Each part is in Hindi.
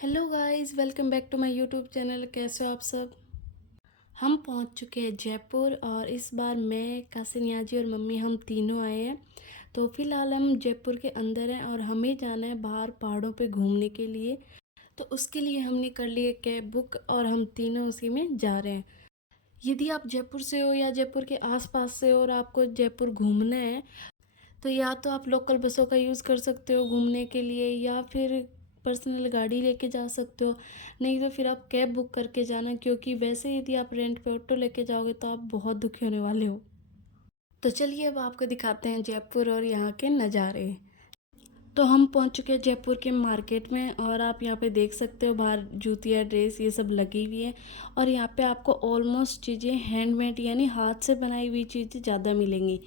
Hello guys, welcome back to my YouTube channel. कैसे हो आप सब। हम पहुंच चुके हैं जयपुर और इस बार मैं, कासिम नियाजी और मम्मी हम तीनों आए हैं। तो फ़िलहाल हम जयपुर के अंदर हैं और हमें जाना है बाहर पहाड़ों पे घूमने के लिए। तो उसके लिए हमने कर लिए कैब बुक और हम तीनों उसी में जा रहे हैं। यदि आप जयपुर से हो या जयपुर के आसपास से हो और आपको जयपुर घूमना है तो या तो आप लोकल बसों का यूज़ कर सकते हो घूमने के लिए या फिर पर्सनल गाड़ी लेके जा सकते हो। नहीं तो फिर आप कैब बुक करके जाना, क्योंकि वैसे यदि आप रेंट पे ऑटो लेके जाओगे तो आप बहुत दुखी होने वाले हो। तो चलिए अब आपको दिखाते हैं जयपुर और यहाँ के नज़ारे। तो हम पहुँच चुके हैं जयपुर के मार्केट में और आप यहाँ पे देख सकते हो बाहर जूतियाँ, ड्रेस ये सब लगी हुई है। और यहाँ पे आपको ऑलमोस्ट चीज़ें हैंडमेड यानी हाथ से बनाई हुई चीज़ें ज़्यादा मिलेंगी।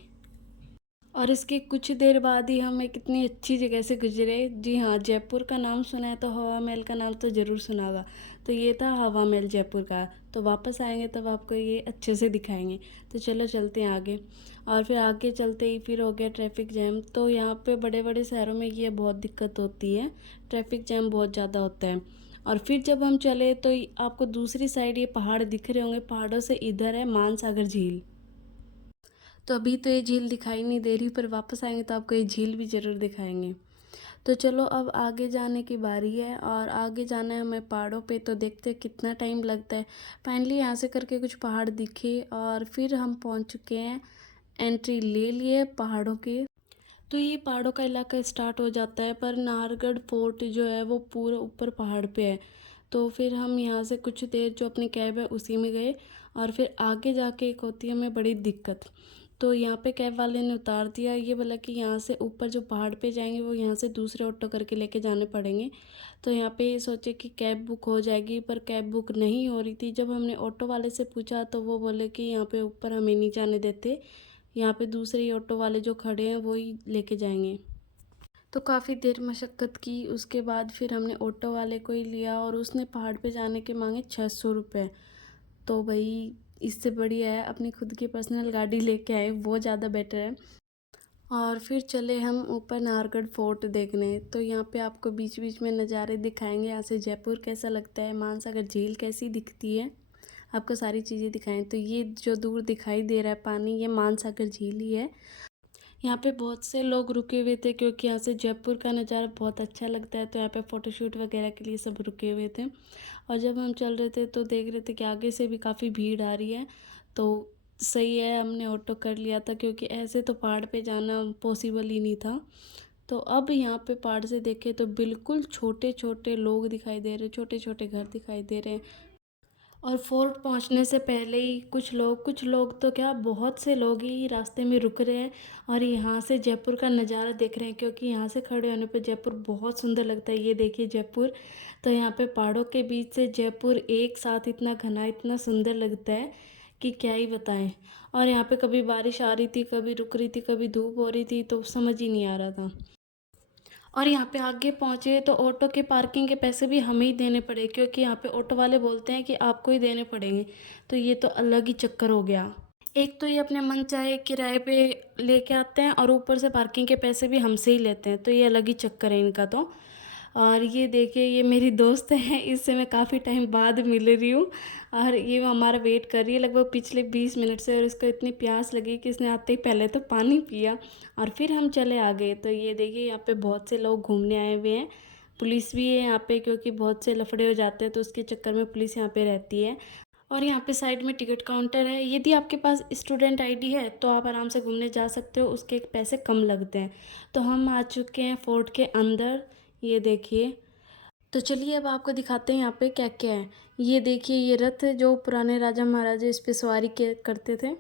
और इसके कुछ देर बाद ही हम एक इतनी अच्छी जगह से गुजरे। जी हाँ, जयपुर का नाम सुना है तो हवा महल का नाम तो ज़रूर सुना होगा। तो ये था हवा महल जयपुर का। तो वापस आएंगे तब आपको ये अच्छे से दिखाएंगे। तो चलो चलते हैं आगे। और फिर आगे चलते ही फिर हो गया ट्रैफिक जैम। तो यहाँ पे बड़े बड़े शहरों में ये बहुत दिक्कत होती है, ट्रैफिक जैम बहुत ज़्यादा होता है। और फिर जब हम चले तो आपको दूसरी साइड ये पहाड़ दिख रहे होंगे, पहाड़ों से इधर है मानसागर झील। तो अभी तो ये झील दिखाई नहीं दे रही, पर वापस आएंगे तो आपको ये झील भी ज़रूर दिखाएंगे। तो चलो अब आगे जाने की बारी है और आगे जाना है हमें पहाड़ों पे। तो देखते हैं कितना टाइम लगता है। फाइनली यहाँ से करके कुछ पहाड़ दिखे और फिर हम पहुँच चुके हैं, एंट्री ले लिए पहाड़ों की। तो ये पहाड़ों का इलाका स्टार्ट हो जाता है, पर नाहरगढ़ फोर्ट जो है वो पूरा ऊपर पहाड़ पे है। तो फिर हम यहाँ से कुछ देर जो अपनी कैब है उसी में गए। और फिर आगे जाके एक होती है हमें बड़ी दिक्कत। तो यहाँ पे कैब वाले ने उतार दिया, ये बोला कि यहाँ से ऊपर जो पहाड़ पे जाएंगे वो यहाँ से दूसरे ऑटो करके लेके जाने पड़ेंगे। तो यहाँ पे ये सोचे कि कैब बुक हो जाएगी, पर कैब बुक नहीं हो रही थी। जब हमने ऑटो वाले से पूछा तो वो बोले कि यहाँ पे ऊपर हमें नहीं जाने देते, यहाँ पे दूसरे ही ऑटो वाले जो खड़े हैं वो ही लेके जाएंगे। तो काफ़ी देर मशक्क़त की, उसके बाद फिर हमने ऑटो वाले को ही लिया और उसने पहाड़ पे जाने के मांगे 600 रुपये। तो भाई इससे बढ़िया है अपनी खुद की पर्सनल गाड़ी लेके आए, वो ज़्यादा बेटर है। और फिर चले हम ऊपर नाहरगढ़ फोर्ट देखने। तो यहाँ पे आपको बीच बीच में नज़ारे दिखाएंगे, यहाँ से जयपुर कैसा लगता है, मानसागर झील कैसी दिखती है, आपको सारी चीज़ें दिखाएं। तो ये जो दूर दिखाई दे रहा है पानी, ये मानसागर झील ही है। यहाँ पे बहुत से लोग रुके हुए थे क्योंकि यहाँ से जयपुर का नज़ारा बहुत अच्छा लगता है। तो यहाँ पे फ़ोटोशूट वगैरह के लिए सब रुके हुए थे। और जब हम चल रहे थे तो देख रहे थे कि आगे से भी काफ़ी भीड़ आ रही है। तो सही है, हमने ऑटो कर लिया था क्योंकि ऐसे तो पहाड़ पे जाना पॉसिबल ही नहीं था। तो अब यहाँ पे पहाड़ से देखे तो बिल्कुल छोटे छोटे लोग दिखाई दे रहे, छोटे छोटे घर दिखाई दे रहे हैं। और फोर्ट पहुंचने से पहले ही कुछ लोग तो क्या, बहुत से लोग ही रास्ते में रुक रहे हैं और यहाँ से जयपुर का नज़ारा देख रहे हैं, क्योंकि यहाँ से खड़े होने पे जयपुर बहुत सुंदर लगता है। ये देखिए जयपुर। तो यहाँ पे पहाड़ों के बीच से जयपुर एक साथ इतना घना, इतना सुंदर लगता है कि क्या ही बताएं। और यहाँ पे कभी बारिश आ रही थी, कभी रुक रही थी, कभी धूप हो रही थी, तो समझ ही नहीं आ रहा था। और यहाँ पे आगे पहुँचे तो ऑटो के पार्किंग के पैसे भी हमें ही देने पड़े, क्योंकि यहाँ पे ऑटो वाले बोलते हैं कि आपको ही देने पड़ेंगे। तो ये तो अलग ही चक्कर हो गया। एक तो ये अपने मन चाहे किराए पे लेके आते हैं और ऊपर से पार्किंग के पैसे भी हमसे ही लेते हैं, तो ये अलग ही चक्कर है इनका तो। और ये देखिए, ये मेरी दोस्त है, इससे मैं काफ़ी टाइम बाद मिल रही हूँ। और ये वो हमारा वेट कर रही है लगभग पिछले 20 मिनट से, और इसको इतनी प्यास लगी कि इसने आते ही पहले तो पानी पिया और फिर हम चले आगे। तो ये देखिए यहाँ पे बहुत से लोग घूमने आए हुए हैं, पुलिस भी है यहाँ पे, क्योंकि बहुत से लफड़े हो जाते हैं तो उसके चक्कर में पुलिस यहाँ पे रहती है। और यहाँ पे साइड में टिकट काउंटर है, यदि आपके पास स्टूडेंट आईडी है तो आप आराम से घूमने जा सकते हो, उसके पैसे कम लगते हैं। तो हम आ चुके हैं फोर्ट के अंदर, ये देखिए। तो चलिए अब आपको दिखाते हैं यहाँ पे क्या क्या है। ये देखिए, ये रथ है जो पुराने राजा महाराजा इस पे सवारी के करते थे।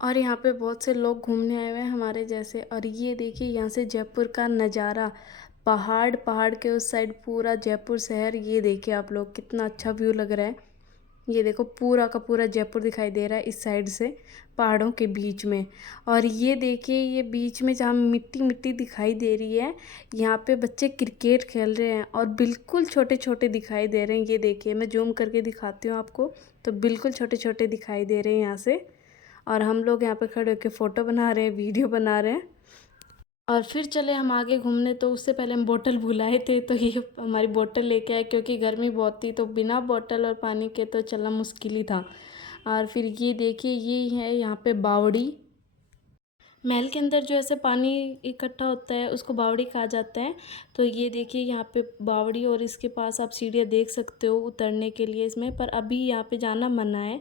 और यहाँ पे बहुत से लोग घूमने आए हुए हैं हमारे जैसे। और ये देखिए यहाँ से जयपुर का नज़ारा, पहाड़, पहाड़ के उस साइड पूरा जयपुर शहर। ये देखिए आप लोग, कितना अच्छा व्यू लग रहा है। ये देखो पूरा का पूरा जयपुर दिखाई दे रहा है इस साइड से, पहाड़ों के बीच में। और ये देखिए, ये बीच में जहाँ मिट्टी मिट्टी दिखाई दे रही है, यहाँ पे बच्चे क्रिकेट खेल रहे हैं और बिल्कुल छोटे छोटे दिखाई दे रहे हैं। ये देखिए, मैं जूम करके दिखाती हूँ आपको, तो बिल्कुल छोटे छोटे दिखाई दे रहे हैं यहाँ से। और हम लोग यहाँ पे खड़े होकर फ़ोटो बना रहे हैं, वीडियो बना रहे हैं। और फिर चले हम आगे घूमने। तो उससे पहले हम बोतल भुलाए थे, तो ये हमारी बोतल लेके आए क्योंकि गर्मी बहुत थी, तो बिना बोतल और पानी के तो चलना मुश्किल ही था। और फिर ये देखिए, ये है यहाँ पे बावड़ी। महल के अंदर जो ऐसे पानी इकट्ठा होता है उसको बावड़ी कहा जाता है। तो ये देखिए यहाँ पे बावड़ी, और इसके पास आप सीढ़ियाँ देख सकते हो उतरने के लिए इसमें, पर अभी यहाँ पे जाना मना है।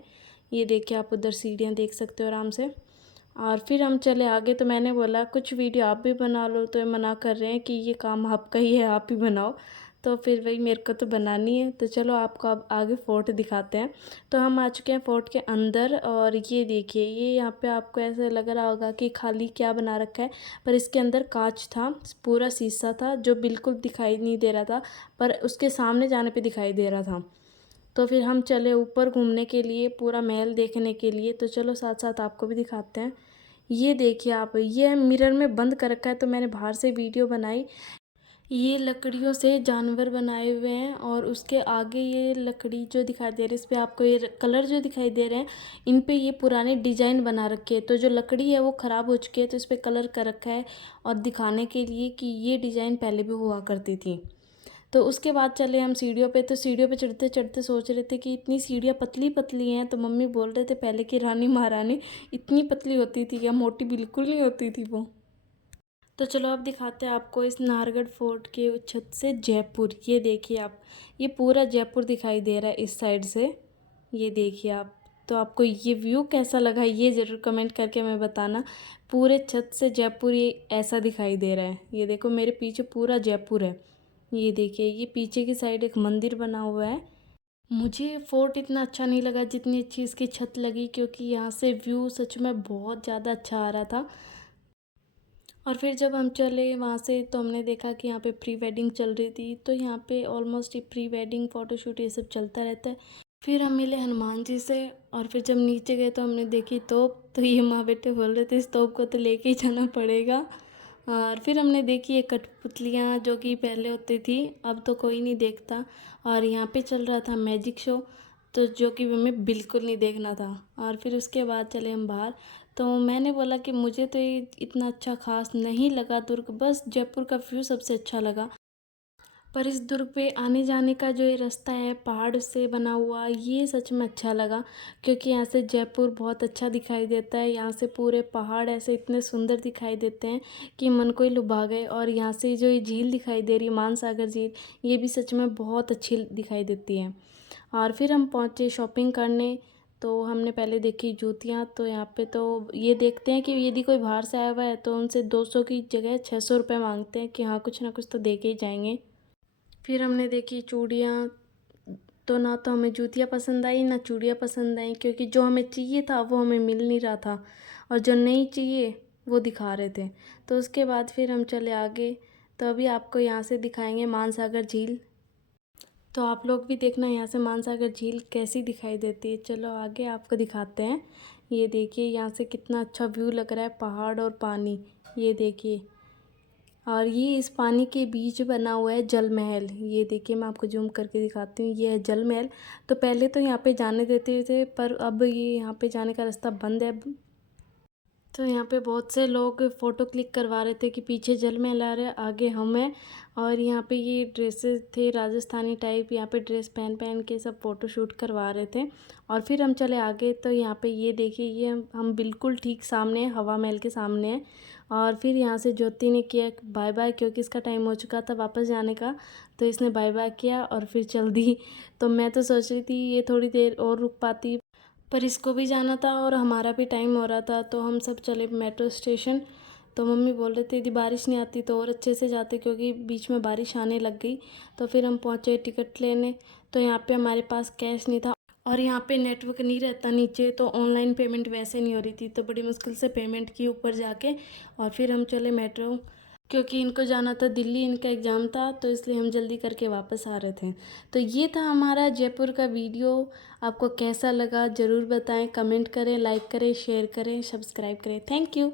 ये देखिए आप उधर सीढ़ियाँ देख सकते हो आराम से। और फिर हम चले आगे, तो मैंने बोला कुछ वीडियो आप भी बना लो, तो ये मना कर रहे हैं कि ये काम आपका ही है, आप ही बनाओ। तो फिर वही मेरे को तो बनानी है। तो चलो आपको अब आगे फ़ोर्ट दिखाते हैं। तो हम आ चुके हैं फ़ोर्ट के अंदर, और ये देखिए, ये यहाँ पे आपको ऐसे लग रहा होगा कि खाली क्या बना रखा है, पर इसके अंदर कांच था, पूरा शीशा था जो बिल्कुल दिखाई नहीं दे रहा था, पर उसके सामने जाने पे दिखाई दे रहा था। तो फिर हम चले ऊपर घूमने के लिए, पूरा महल देखने के लिए। तो चलो साथ साथ आपको भी दिखाते हैं। ये देखिए आप, ये मिरर में बंद कर रखा है, तो मैंने बाहर से वीडियो बनाई। ये लकड़ियों से जानवर बनाए हुए हैं, और उसके आगे ये लकड़ी जो दिखाई दे रही है, इस पे आपको ये कलर जो दिखाई दे रहे हैं, इन पे ये पुराने डिजाइन बना रखे हैं। तो जो लकड़ी है वो ख़राब हो चुकी है, तो इस पे कलर कर रखा है, और दिखाने के लिए कि ये डिज़ाइन पहले भी हुआ करती थी। तो उसके बाद चले हम सीढ़ियों पे। तो सीढ़ियों पे चढ़ते चढ़ते सोच रहे थे कि इतनी सीढ़ियाँ पतली पतली हैं, तो मम्मी बोल रहे थे पहले की रानी महारानी इतनी पतली होती थी क्या, मोटी बिल्कुल नहीं होती थी वो। तो चलो अब दिखाते हैं आपको इस नाहरगढ़ फोर्ट के छत से जयपुर। ये देखिए आप, ये पूरा जयपुर दिखाई दे रहा है इस साइड से। ये देखिए आप। तो आपको ये व्यू कैसा लगा ये ज़रूर कमेंट करके मैं बताना। पूरे छत से जयपुर ये ऐसा दिखाई दे रहा है। ये देखो मेरे पीछे पूरा जयपुर है। ये देखिए, ये पीछे की साइड एक मंदिर बना हुआ है। मुझे फोर्ट इतना अच्छा नहीं लगा जितनी अच्छी इसकी छत लगी, क्योंकि यहाँ से व्यू सच में बहुत ज़्यादा अच्छा आ रहा था। और फिर जब हम चले वहाँ से, तो हमने देखा कि यहाँ पे प्री वेडिंग चल रही थी। तो यहाँ पे ऑलमोस्ट प्री वेडिंग फ़ोटोशूट ये सब चलता रहता है। फिर हम मिले हनुमान जी से, और फिर जब नीचे गए तो हमने देखी तोप। तो ये माँ बेटे बोल रहे थे इस तोप को तो लेके ही जाना पड़ेगा। और फिर हमने देखी ये कठपुतलियाँ जो कि पहले होती थी, अब तो कोई नहीं देखता। और यहाँ पे चल रहा था मैजिक शो, तो जो कि हमें बिल्कुल नहीं देखना था। और फिर उसके बाद चले हम बाहर। तो मैंने बोला कि मुझे तो ये इतना अच्छा खास नहीं लगा दुर्ग, बस जयपुर का व्यू सबसे अच्छा लगा। पर इस दुर्ग पे आने जाने का जो ये रास्ता है पहाड़ से बना हुआ, ये सच में अच्छा लगा, क्योंकि यहाँ से जयपुर बहुत अच्छा दिखाई देता है। यहाँ से पूरे पहाड़ ऐसे इतने सुंदर दिखाई देते हैं कि मन को ही लुभा गए। और यहाँ से जो ये झील दिखाई दे रही है, मानसागर झील, ये भी सच में बहुत अच्छी दिखाई देती है। और फिर हम पहुँचे शॉपिंग करने। तो हमने पहले देखी जूतियाँ। तो यहाँ पे तो ये देखते हैं कि यदि कोई बाहर से आया हुआ है तो उनसे 200 की जगह 600 रुपये मांगते हैं कि हाँ कुछ ना कुछ तो दे के ही जाएंगे। फिर हमने देखी चूड़ियाँ। तो ना तो हमें जूतियाँ पसंद आई ना चूड़ियाँ पसंद आई, क्योंकि जो हमें चाहिए था वो हमें मिल नहीं रहा था, और जो नहीं चाहिए वो दिखा रहे थे। तो उसके बाद फिर हम चले आगे। तो अभी आपको यहाँ से दिखाएंगे मानसागर झील। तो आप लोग भी देखना यहाँ से मानसागर झील कैसी दिखाई देती है। चलो आगे आपको दिखाते हैं। ये देखिए यहाँ से कितना अच्छा व्यू लग रहा है, पहाड़ और पानी। ये देखिए, और ये इस पानी के बीच बना हुआ है जल महल। ये देखिए मैं आपको जूम करके दिखाती हूँ, ये है जल महल। तो पहले तो यहाँ पे जाने देते थे, पर अब ये यहाँ पे जाने का रास्ता बंद है। तो यहाँ पे बहुत से लोग फ़ोटो क्लिक करवा रहे थे कि पीछे जल महल आ रहा है, आगे हम हैं। और यहाँ पे ये ड्रेसेस थे राजस्थानी टाइप, यहाँ पे ड्रेस पहन पहन के सब फ़ोटो शूट करवा रहे थे। और फिर हम चले आगे। तो यहाँ पे ये देखिए, ये हम बिल्कुल ठीक सामने हैं, हवा महल के सामने हैं। और फिर यहाँ से ज्योति ने किया बाय बाय, क्योंकि इसका टाइम हो चुका था वापस जाने का। तो इसने बाय बाय किया और फिर चल दी। तो मैं तो सोच रही थी ये थोड़ी देर और रुक पाती, पर इसको भी जाना था और हमारा भी टाइम हो रहा था। तो हम सब चले मेट्रो स्टेशन। तो मम्मी बोल रहे थे यदि बारिश नहीं आती तो और अच्छे से जाते, क्योंकि बीच में बारिश आने लग गई। तो फिर हम पहुँचे टिकट लेने। तो यहाँ पे हमारे पास कैश नहीं था, और यहाँ पे नेटवर्क नहीं रहता नीचे, तो ऑनलाइन पेमेंट वैसे नहीं हो रही थी। तो बड़ी मुश्किल से पेमेंट की ऊपर जाके, और फिर हम चले मेट्रो, क्योंकि इनको जाना था दिल्ली, इनका एग्ज़ाम था, तो इसलिए हम जल्दी करके वापस आ रहे थे। तो ये था हमारा जयपुर का वीडियो। आपको कैसा लगा ज़रूर बताएं, कमेंट करें, लाइक करें, शेयर करें, सब्सक्राइब करें। Thank you.